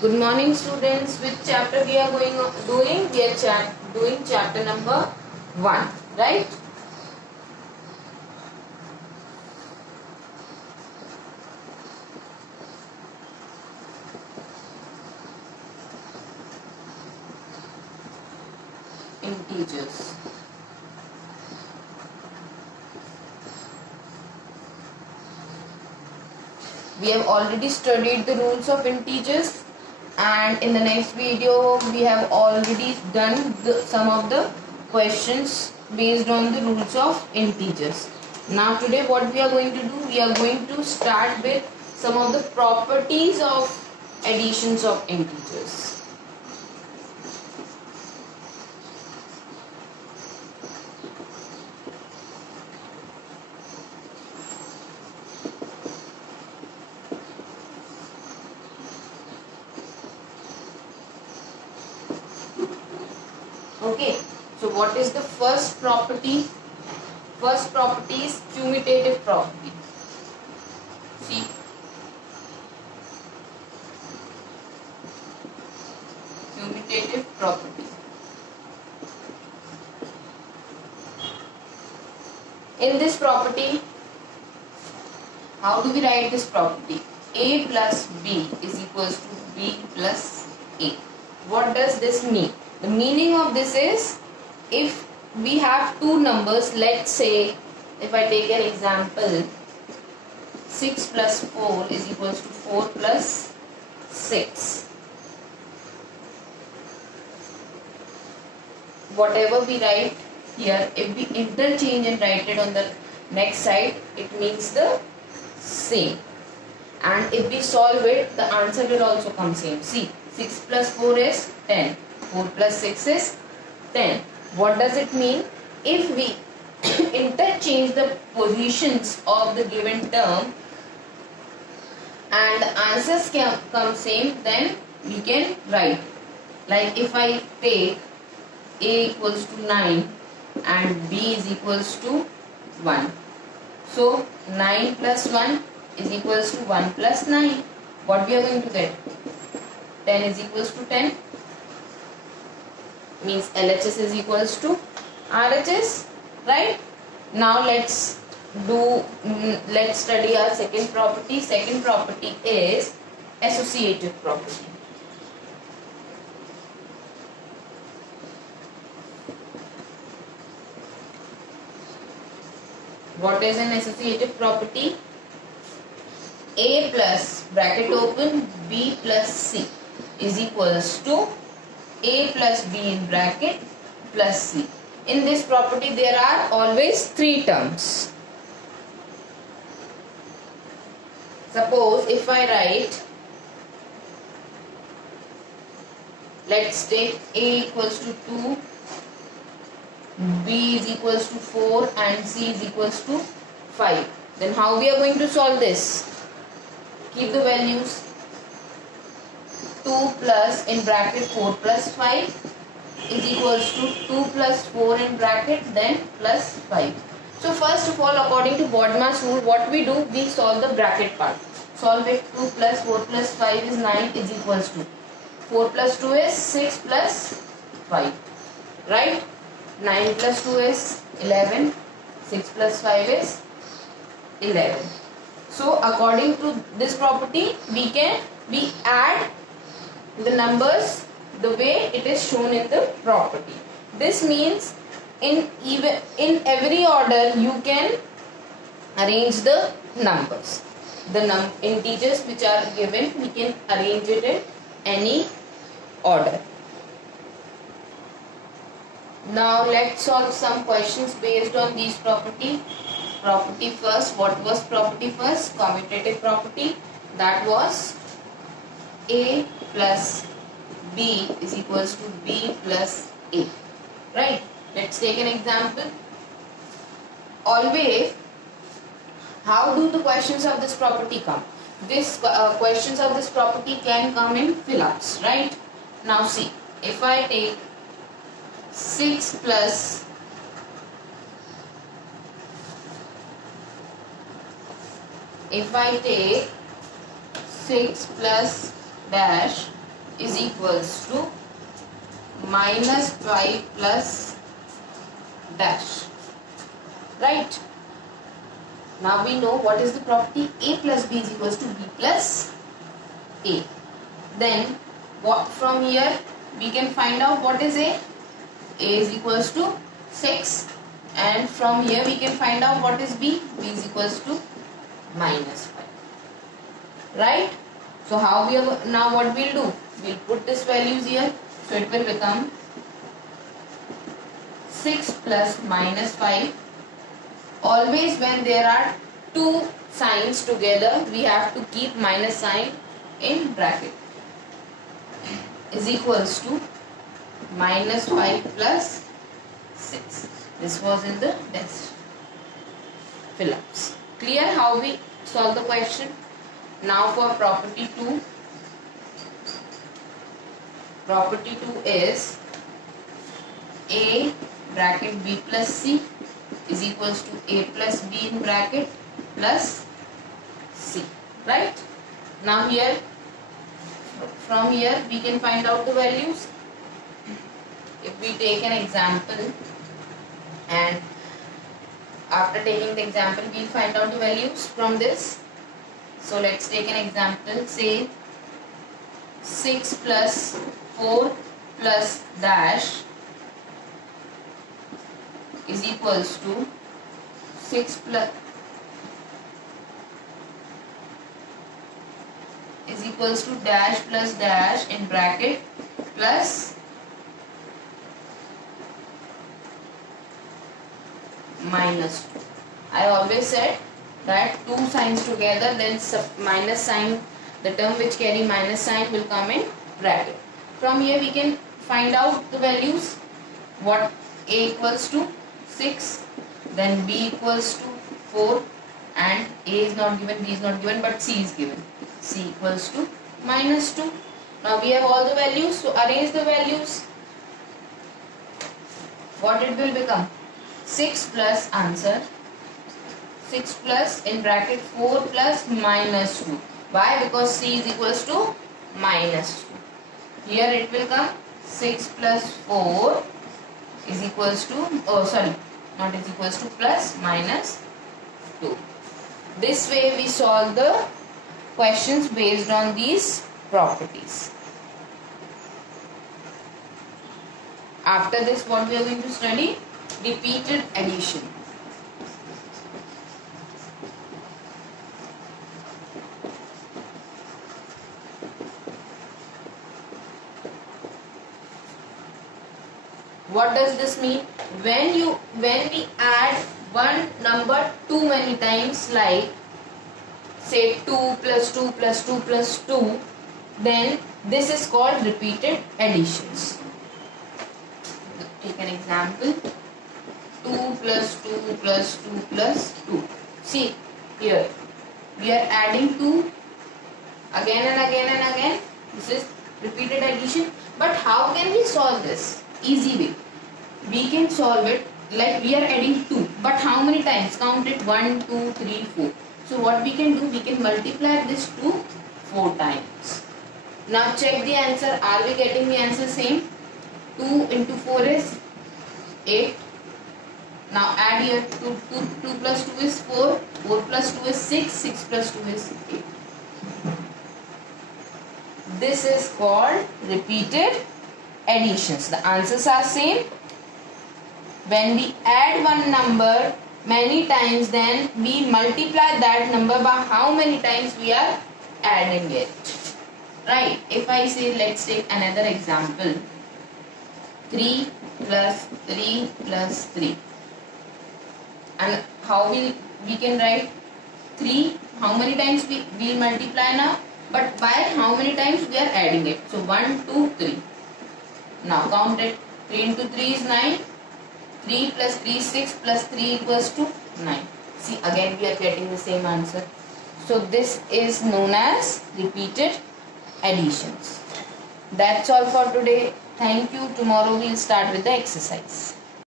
Good morning, students. Which chapter we are doing? We are doing chapter number 1, right? Integers. We have already studied the rules of integers, and in the next video we have already done some of the questions based on the rules of integers. Now today what we are going to do, we are going to start with some of the properties of additions of integers. Okay, so what is the first property? First property is commutative property. See, commutative property. In this property, how do we write this property? A plus B is equals to B plus A. What does this mean? The meaning of this is, if we have two numbers, let's say if I take an example, 6 plus 4 is equals to 4 plus 6. Whatever we write here, if we interchange and write it on the next side, it means the same. And if we solve it, the answer will also come same. See, 6 plus 4 is 10. 4 plus 6 is 10. What does it mean? If we interchange the positions of the given term and the answers come same, then we can write. Like if I take A equals to 9 and B is equals to 1. So 9 plus 1 is equals to 1 plus 9. What we are going to get? 10 is equals to 10. Means LHS is equals to RHS, right? Now let's study our second property. Second property is associative property. What is an associative property? A plus bracket open B plus C is equals to A plus B in bracket plus C. In this property there are always three terms. Suppose if I write, let's take A equals to 2, B is equals to 4 and C is equals to 5. Then how we are going to solve this? Keep the values. 2 plus in bracket 4 plus 5 is equals to 2 plus 4 in bracket then plus 5. So first of all, according to BODMAS rule, what we do, we solve the bracket part. Solve it. 2 plus 4 plus 5 is 9 is equals to 4 plus 2 is 6 plus 5. Right? 9 plus 2 is 11. 6 plus 5 is 11. So according to this property, we add the numbers the way it is shown in the property. This means in every order you can arrange the numbers. The integers which are given, we can arrange it in any order. Now let's solve some questions based on these property. Property first. What was property first? Commutative property. That was A plus B is equals to B plus A. Right? Let's take an example. Always, how do the questions of this property come? This questions of this property can come in fill-ups, right? Now see, if I take 6 plus if I take 6 plus dash is equals to minus 5 plus dash. Right? Now we know what is the property. A plus B is equals to B plus A. Then what from here we can find out what is A. A is equals to 6, and from here we can find out what is B. B is equals to minus 5. Right? So how we are now, what we'll do? We'll put this values here. So it will become 6 plus minus 5. Always when there are two signs together, we have to keep minus sign in bracket. Is equals to minus 5 plus 6. This was in the test. Fill-ups. Clear how we solve the question? Now for property 2. Property 2 is A bracket B plus C is equals to A plus B in bracket plus C. Right? Now here, from here we can find out the values. If we take an example, and after taking the example we will find out the values from this. So let's take an example. Say 6 plus 4 plus dash is equals to 6 plus is equals to dash plus dash in bracket plus minus 2. I always said that two signs together, then minus sign, the term which carry minus sign will come in bracket. From here we can find out the values. What A equals to 6, then B equals to 4, and A is not given, B is not given, but C is given. C equals to minus 2. Now we have all the values, so arrange the values. What it will become? 6 plus answer, 6 plus in bracket 4 plus minus 2. Why? Because C is equals to minus 2. Here it will come 6 plus 4 is equals to, oh sorry, not is equals to, plus minus 2. This way we solve the questions based on these properties. After this, what we are going to study? Repeated addition. What does this mean? When we add one number too many times, like say 2 plus 2 plus 2 plus 2, then this is called repeated additions. Take an example. 2 plus 2 plus 2 plus 2. See here, we are adding 2 again and again and again. This is repeated addition. But how can we solve this? Easy way. We can solve it like we are adding 2. But how many times? Count it. 1, 2, 3, 4. So what we can do? We can multiply this 2 4 times. Now check the answer. Are we getting the answer same? 2 into 4 is 8. Now add here 2 plus 2 is 4. 4 plus 2 is 6. 6 plus 2 is 8. This is called repeated additions. The answers are same. When we add one number many times, then we multiply that number by how many times we are adding it. Right? If I say, let's take another example. 3 plus 3 plus 3. And how we can write 3? How many times we will multiply now? But by how many times we are adding it? So 1, 2, 3. Now count it. 3 into 3 is 9. 3 plus 3 6 plus 3 equals to 9. See, again we are getting the same answer. So this is known as repeated additions. That's all for today. Thank you. Tomorrow we will start with the exercise.